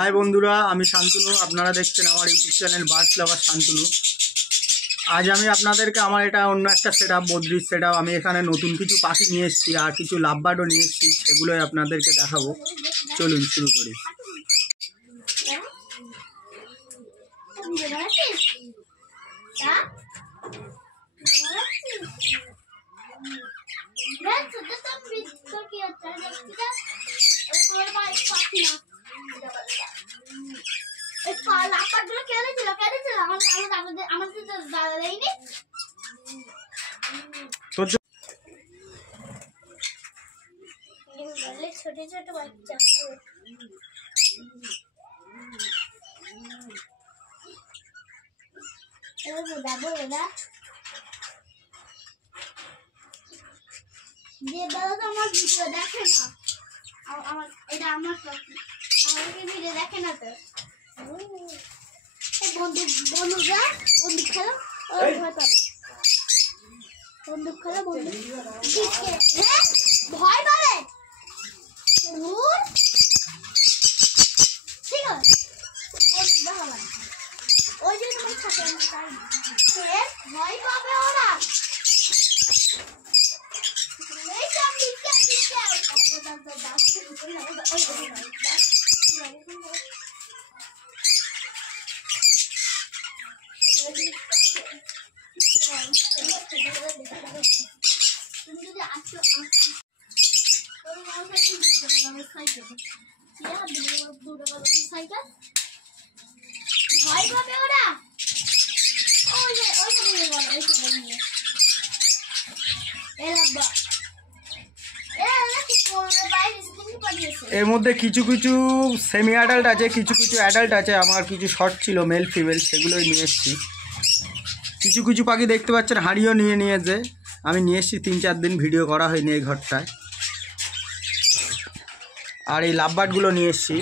हाय बंधुरा आमी शान्तनु आपनारा देखছেন আমার ইউটিউব চ্যানেল বার্ডস লাভার শান্তনু। आज আমি আপনাদেরকে আমার এটা অন্য একটা সেটআপ বদ্রির সেটআপ আমি এখানে নতুন কিছু পাখি নিয়ে এসেছি আর কিছু লাভবার্ডও নিয়ে এসেছি, সেগুলোই আপনাদেরকে দেখাবো। চলুন শুরু করি। छोटे छोटे बच्चा ये दादा तो আমার ভিডিও দেখে না, আমার এটা আমার আমাকে ভিডিও দেখে না তো। বন্ধুরা বন্দুক খেলো, ওই ভয় পাবে। বন্দুক খেলো বন্দুক হ্যাঁ ভয় পাবে ঠিক আছে। বন্দুক দেখা না ওই যে তোমার থাকে ভয় পাবে ওরা। এর মধ্যে কিছু কিছু সেমি অ্যাডাল্ট আছে, কিছু কিছু অ্যাডাল্ট আছে। আমার কিছু শর্ট ছিল মেল ফিমেল, সেগুলোই নিয়ে এসেছি। কিছু কিছু পাখি দেখতে পাচ্ছেন হাড়িও নিয়ে নিয়েছে, আমি নিয়ে এসেছি। 3-4 দিন ভিডিও করা হয়নি এই ঘরটায়। আর এই লাভবার্ডগুলো নিয়ে এসেছি।